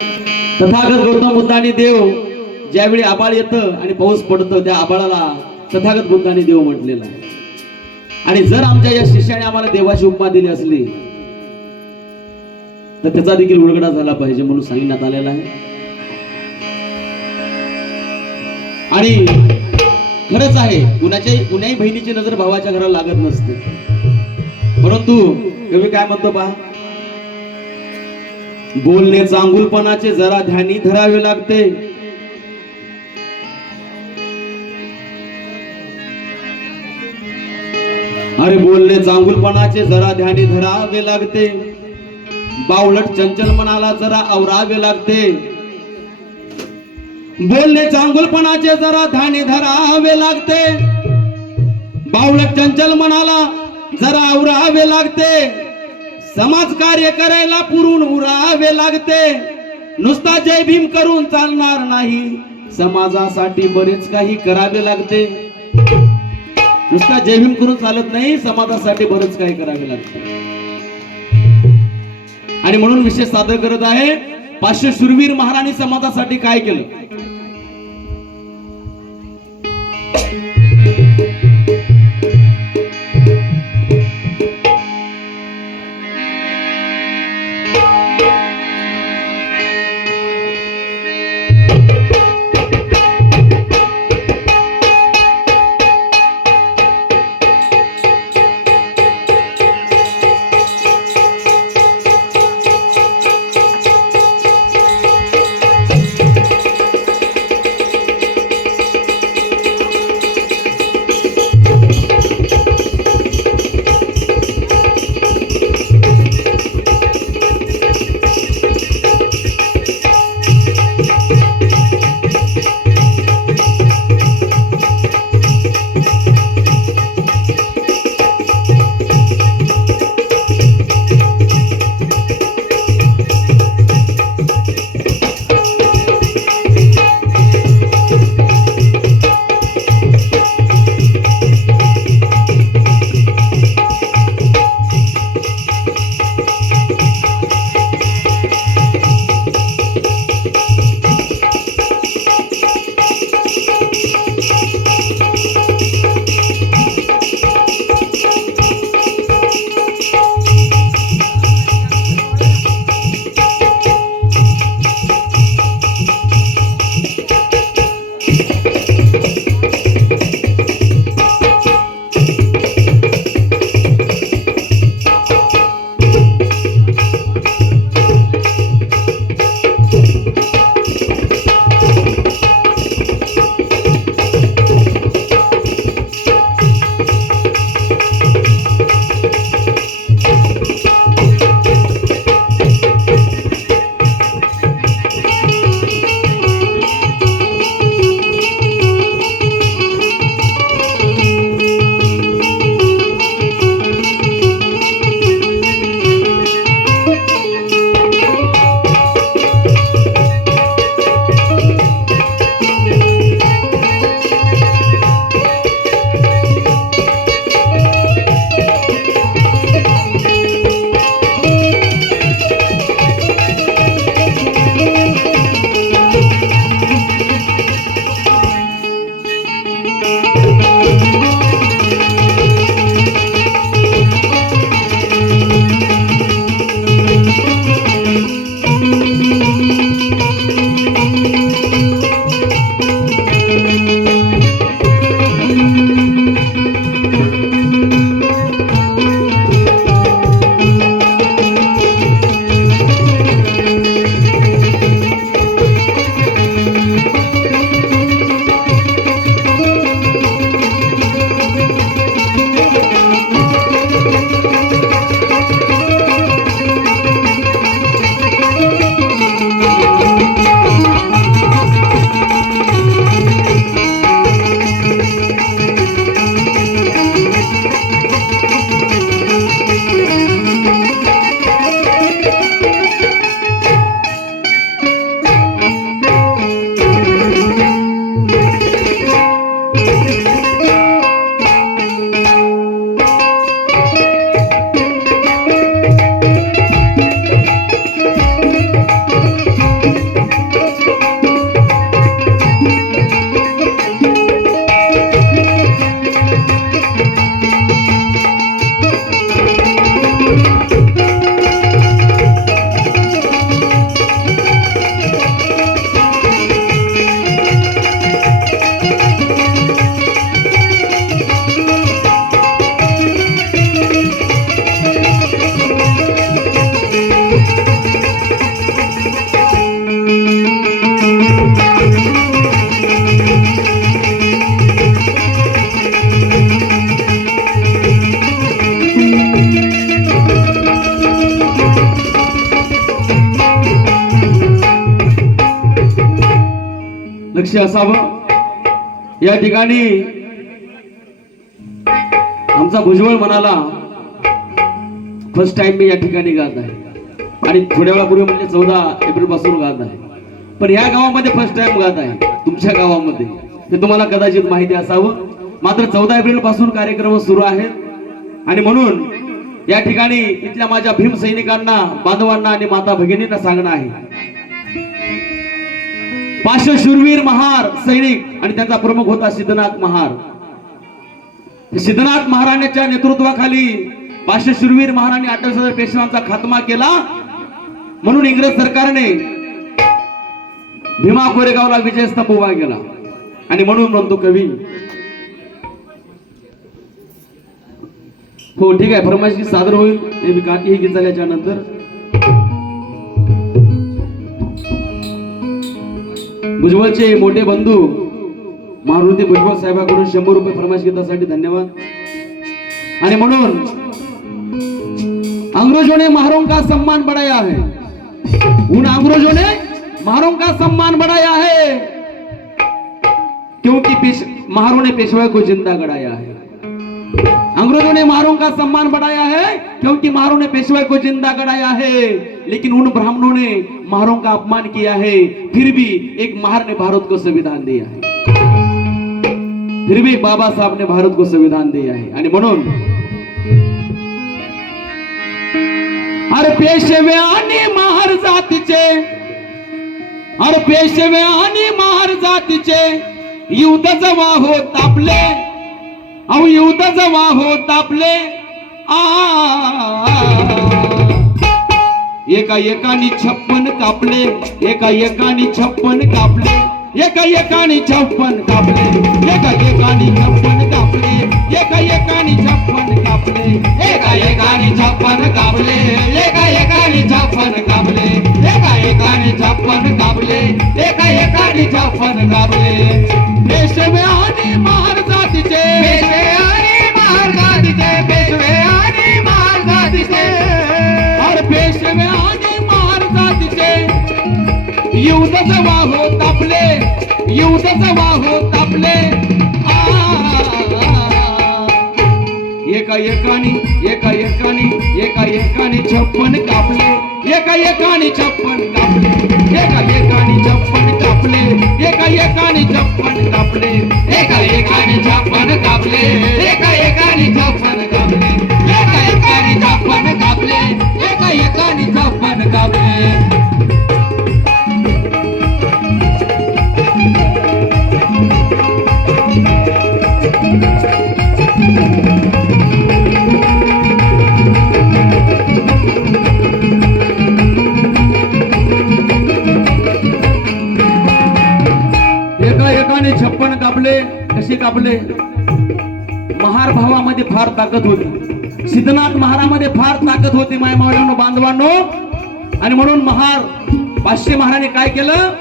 तथागत गौतम बुद्धाने देव ज्यावेळी आबाळ येतं आणि पाऊस पडतो त्या आबाळाला तथागत बुद्धाने देव म्हटलेला आहे. आणि जर आमच्या या शिष्याने आम्हाला देवाची उपमा दिली असली तर त्याचा देखील उलगडा झाला पाहिजे म्हणून सांगण्यात आलेला आहे. आणि खरंच आहे कुणाच्याही कुण्याही बहिणीची नजर भावाच्या घराला लागत नसते. परंतु कवी काय म्हणतो पहा? बोलणे चांगुलपणाचे जरा ध्यानी धरावे लागते. अरे बोलणे चांगुलपणाचे जरा ध्यानी धरावे लागते. बावलट चंचल मनाला जरा आवरावे लागते. बोलणे चांगुलपणाचे जरा ध्यानी धरावे लागते. बावलट चंचल मनाला जरा आवरावे लागते. समाज कार्य करायला पुरून उरावे लागते. नुसता जय भीम करून चालणार नाही. समाजासाठी बरेच काही करावे लागते. नुसता जय भीम करून चालत नाही समाजासाठी बरेच काही करावे लागते. आणि म्हणून विशेष सादर करत आहे पाचशे सुरवीर महाराणी समाजासाठी काय केलं? असावं? या ठिकाणी आमचा भुजबळ म्हणाला फर्स्ट टाइम मी या ठिकाणी गात आहे. आणि थोड्या वेळापूर्वी म्हणजे चौदा एप्रिलपासून गात आहे. पण या गावामध्ये फर्स्ट टाइम गात आहे तुमच्या गावामध्ये. ते तुम्हाला कदाचित माहिती असावं. मात्र चौदा एप्रिलपासून कार्यक्रम सुरू आहेत. आणि म्हणून या ठिकाणी इथल्या माझ्या भीम सैनिकांना बांधवांना आणि माता भगिनींना सांगणं आहे. पाचशे शूरवीर महार सैनिक आणि त्यांचा प्रमुख होता सिद्धनाथ महार. सिद्धनाथ महाराणीच्या नेतृत्वाखाली पाचशे शूरवीर महाराणी अठ्ठावीस हजार पेशव्यांचा खात्मा केला. म्हणून इंग्रज सरकारने भीमा कोरेगावला विजय स्तंभ उभा केला. आणि म्हणून म्हणतो कवी. हो ठीक आहे. फरमाईशी सादर होईल. हे मी भुजबळचे मोठे बंधू मारुती भुजबळ साहेबाकडून शंभर रुपये फरमाश गीतासाठी धन्यवाद. आणि म्हणून अंग्रेजों ने महारों का सम्मान बढ़ाया है उन अंग्रेजों ने महारों का सम्मान बढ़ाया है क्योंकि पेश महारों ने पेशवा को जिंदा गड़ाया है अंग्रेजों ने महारों का सम्मान बढ़ाया है क्योंकि महारों ने पेशवा को जिंदा गड़ाया है लेकिन उन ब्राह्मणों ने महारों का अपमान किया है फिर भी एक महार ने भारत को संविधान दिया है फिर भी बाबा साहब ने भारत को संविधान दिया है आणि म्हणून अरे पेशवे आणि महार जातीचे अरे पेशवे आणि महार जातीचे युद्ध जवा हो तापले अहो युद्ध जवा हो तापले आ एका एकानी छप्पन कापले एका एकानी छप्पन कापले एका एकानी छप्पन कापले एका एकानी छप्पन कापले एका एकानी छप्पन कापले एका एकानी छप्पन कापले एका एकानी छप्पन कापले एका एकानी छप्पन कापले एका एकानी छप्पन कापले। पेशवे आणि महार युद्धाचा वाहो तापले युद्धाचा वाहो तापले. एका एकानी एका एकानी एका एकानी छप्पन कापले एका एकानी छप्पन कापले एका एकानी छप्पन कापले एका एकानी छप्पन कापले एका एकानी छप्पन कापले एका एकानी छप्पन कापले. ताकद होती. सिद्धनाथ महारामध्ये फार ताकद होती माय मावळ्यांनो बांधवांनो. आणि म्हणून महार पाचशे महाराने काय केलं?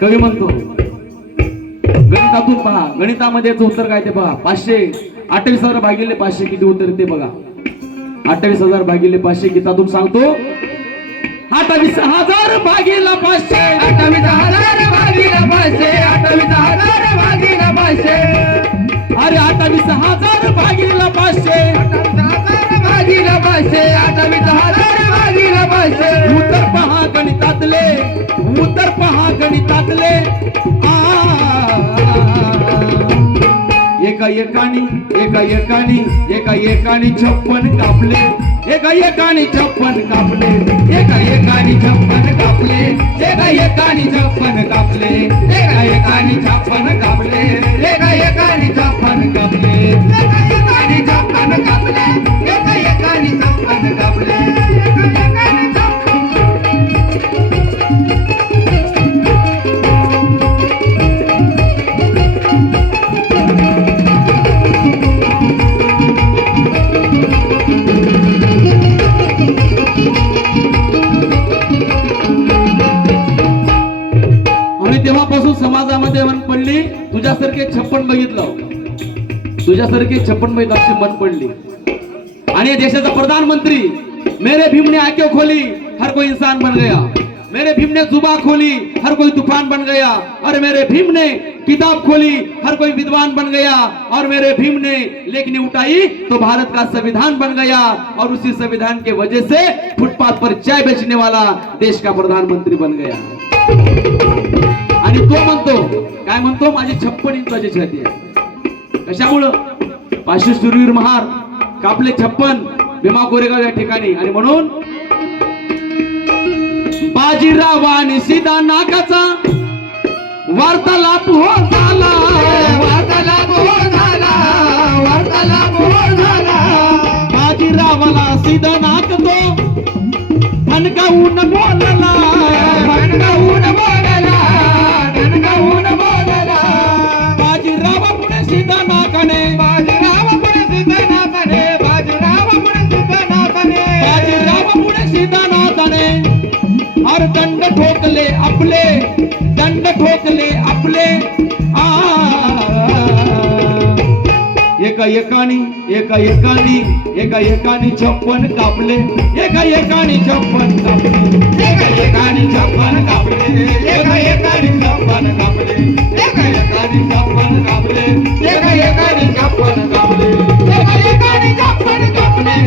कवी म्हणतो गणितातून पहा. गणितामध्ये याचं उत्तर काय ते पहा पाचशे अठ्ठावीस हजार भागिले पाचशे किती उत्तर ते बघा. अठ्ठावीस हजार भागिले पाचशे गीतातून सांगतो. अठ्ठावीस हजार भागीला पाचशे. अठ्ठावीस हजार भागीला पाचशे. अठ्ठावीस हजार भागीला पाचशे. अरे अठ्ठावीस हजार भागीला पाचशे. भागीला पाचशे अठ्ठावीस हजार भागीला पाचशे. उत्तर पहा गणितातले उत्तर पहा गणितातले. आ. एका एकानी एका एकानी एका एकानी छप्पन कापले. एका एकानी छप्पन कापले. एका एकानी छप्पन कापले. एका एकानी छप्पन कापले. एका एकानी छप्पन कापले. एका एकानी छप्पन कापले. एका एकानी छप्पन कापले. एका एकानी छप्पन कापले. छप्पन बघितलं. तुझ्यासारखे छप्पन बघितलं मन पडली. आणि या देशाचा प्रधानमंत्री मेरे भीम ने आंखें खोली हर कोई इंसान बन गया. मेरे भीम ने जुबा खोली हर कोई तूफान बन गया. और मेरे भीम ने किताब खोली हर कोई विद्वान बन गया. और मेरे भीम ने लेखनी उठाई तो भारत का संविधान बन गया. और उसी संविधान के वजह से फुटपाथ पर चाय बेचने वाला देश का प्रधानमंत्री बन गया. आणि तो म्हणतो काय म्हणतो? माझी छप्पन इंचाची छाती आहे. कशामुळं? पाचशे शूरवीर महार कापले छप्पन भीमा कोरेगाव या ठिकाणी. आणि म्हणून बाजीराव आणि सीधा नाकाचा वार्तालाप हो झाला. वार्तालाप हो झाला. वार्तालाप हो झाला. बाजीरावाला सीधा नाक तो ठणकावून बोलला. ठणकावून एकानी एका एकानी एका एकानी छप्पन कापले एका एकानी छप्पन कापले एका एकानी छप्पन कापले एका एकानी छप्पन कापले एका एकानी छप्पन कापले एका एकानी छप्पन कापले एका एकानी छप्पन कापले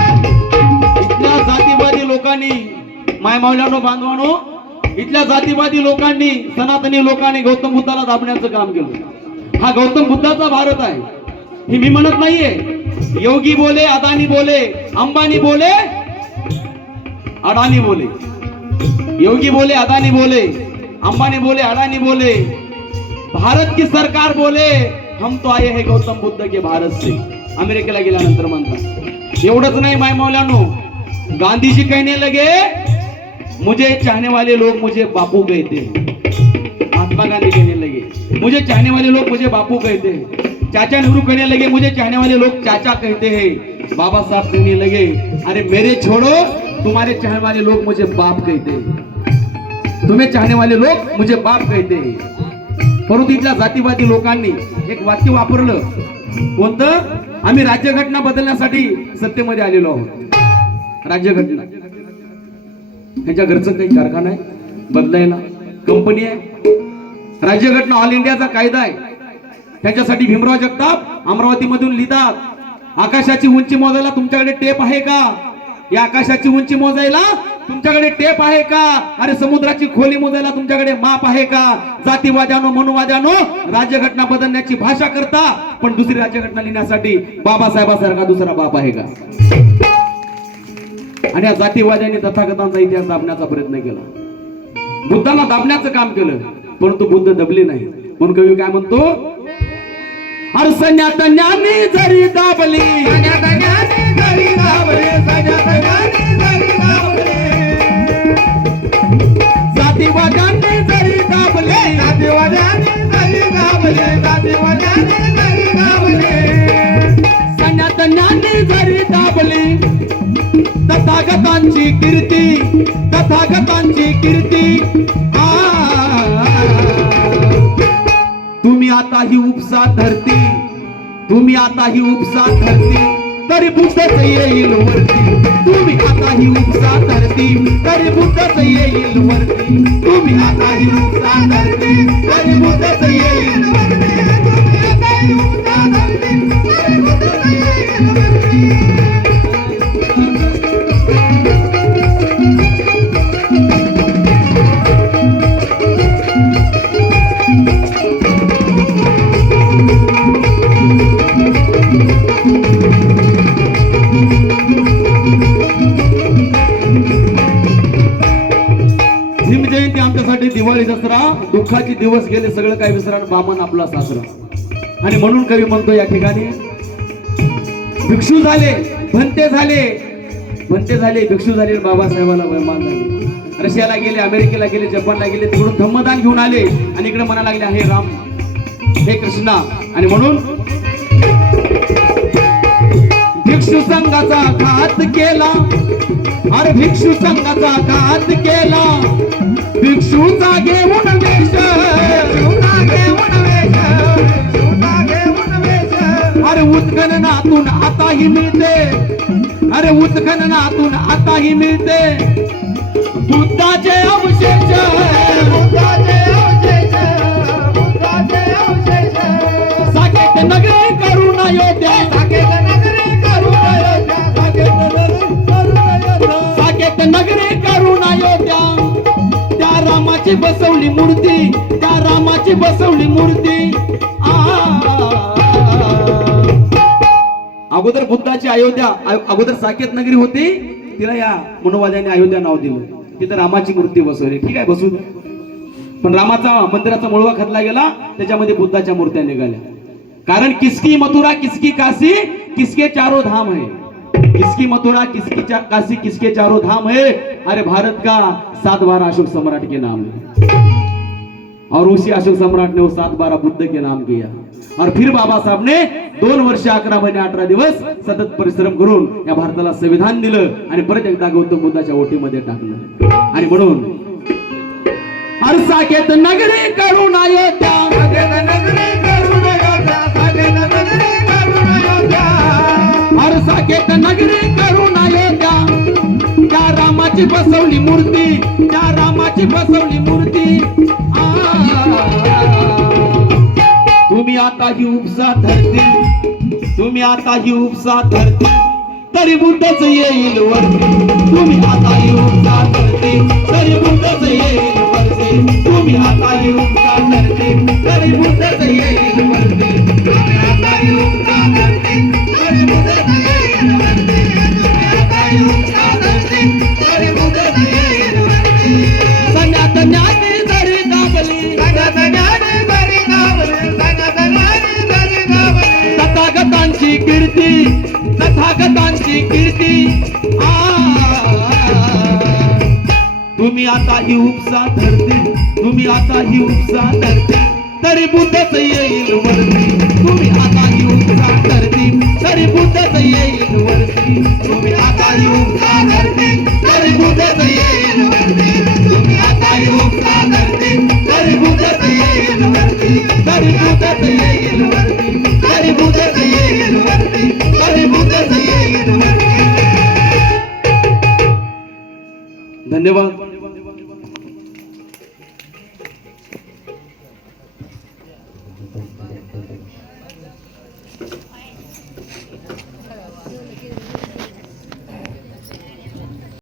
इथल्या जातीवादी लोकांनी मायमावल्यानो बांधवानो इथल्या जातीवादी लोकांनी सनातनी लोकांनी गौतम बुद्धाला दाबण्याचं काम केलं. हा गौतम बुद्धाचा भारत आहे. हे मी म्हणत नाहीये. योगी बोले अदानी बोले अंबानी बोले अडानी बोले. योगी बोले अदानी बोले अंबानी बोले अडानी बोले. भारत की सरकार बोले हम तो आए हे गौतम बुद्ध के भारत से. अमेरिकेला गेल्यानंतर म्हणतात. एवढंच नाही माय मौल्यानो गांधीजी कहने लगे मुझे चाहने वाले लोग मुझे बापू कहते हैं। महात्मा गांधी कहने लगे मुझे चाहने वाले लोग मुझे बापू कहते हैं। चाचा नेहरू कहने लगे मुझे चाहने वाले लोग चाचा कहते हैं। बाबा साहब कहने लगे अरे मेरे छोड़ो तुम्हारे चाहने वाले लोग मुझे बाप कहते हैं। तुम्हें चाहने वाले लोग मुझे बाप कहते हैं। परंतु इथल्या जातीवादी लोकांनी एक वाक्य वापरलं कोणतं? आम्ही राज्यघटना बदलण्यासाठी सत्तेमध्ये आलेलो आहोत. राज्यघटना. ह्यांच्या घरचं काही कारखाना आहे बदलायला कंपनी आहे. राज्यघटना ऑल इंडियाचा कायदा आहे. त्याच्यासाठी भीमराव जगताप अमरावती मधून लिहितात आकाशाची उंची मोजायला तुमच्याकडे टेप आहे का? या आकाशाची उंची मोजायला तुमच्याकडे टेप आहे का? अरे समुद्राची खोली मोजायला तुमच्याकडे माप आहे का? जातीवाद्यानो मनुवाद्यानो राज्यघटना बदलण्याची भाषा करता पण दुसरी राज्यघटना लिहिण्यासाठी बाबासाहेबासारखा दुसरा बाप आहे का? आणि या जातीवाद्यांनी तथागतांचा इतिहास दाबण्याचा प्रयत्न केला. बुद्धाला दाबण्याचं काम केलं परंतु बुद्ध दबले नाही. म्हणून कवी काय म्हणतो? अडचण्यात ज्ञानी जरी दाबली जातीवाद्यांनी जरी दाबले सण्यात ज्ञानी जरी दाबली तथागतांची कीर्ती तथागतांची कीर्ती. आ. तुम्ही आता ही उपसा धरती तुम्ही आता ही उपसा धरती तरी बुद्धच येईल वरती. तुम्ही आता ही उपसा धरती तरी बुद्धच येईल वरती. तुम्ही आता ही उपसा धरती तरी बुद्धच येईल वरती. जयंती आमच्यासाठी दिवाळी दसरा दुःखाचे दिवस गेले सगळं काही विसरा बामन आपला सासरा. आणि म्हणून कवी म्हणतो या ठिकाणी भिक्षू झाले भंते झाले. भंते झाले भिक्षू झाले बाबासाहेबाला मान झाले रशियाला गेले अमेरिकेला गेले जपानला गेले तिकडून धम्मदान घेऊन आले. आणि इकडे म्हणायला लागले हे राम हे कृष्णा. आणि म्हणून भिक्षू संघाचा घात केला. अरे भिक्षू संघाचा घात केला. भिक्षूचा घेऊन वेश. अरे अरे उत्खननातून आताही मिळते. अरे उत्खननातून आताही मिळते. बुद्धाचे अवशेष. बुद्धाचे रामाची बसवली मूर्ती त्या रामाची बसवली मूर्ती. अगोदर बुद्धाची अयोध्या अगोदर साकेत नगरी होती तिला या मनोवाद्याने अयोध्या नाव दिलं. तिथं रामाची मूर्ती बसवली. ठीक आहे बसू पण रामाचा मंदिराचा मुळवा खतला गेला त्याच्यामध्ये बुद्धाच्या मूर्त्या निघाल्या. कारण किसकी मथुरा किसकी काशी किसके चारो धाम आहे. किसकी मथुरा किसकी काशी किसके चारों धाम है? अरे भारत का सात बार अशोक सम्राट के नाम है। और उसी अशोक सम्राट ने वो सात बार बुद्ध के नाम किया। और फिर बाबा साहब ने दोन वर्ष अकरा महिने अठरा दिवस सतत परिश्रम करून या भारताला संविधान दिलं आणि परत एकदा गौतम बुद्धाच्या ओटीमध्ये टाकलं. आणि म्हणून साकेत नगरी करून अयोध्या त्या साकेत नगरी करून येत्या त्या. रामाची बसवली मूर्ती त्या रामाची बसवली मूर्ती. तुम्ही आता ही उपसा धरती तुम्ही आता ही उपसा धरती तरी बुद्धच येईल वरती. तुम्ही आता ही उपसा धरती तरी बुद्धच येईल वरती. तुम्ही आता ही उपसा धरती तरी बुद्धच तुम्ही आता ही उपसा धरते तुम्ही आता ही उपसा धरते तरी बुद्धच येईल वरती. तुम्ही आता ही उपसा धरते तरी बुद्धच येईल वरती. तुम्ही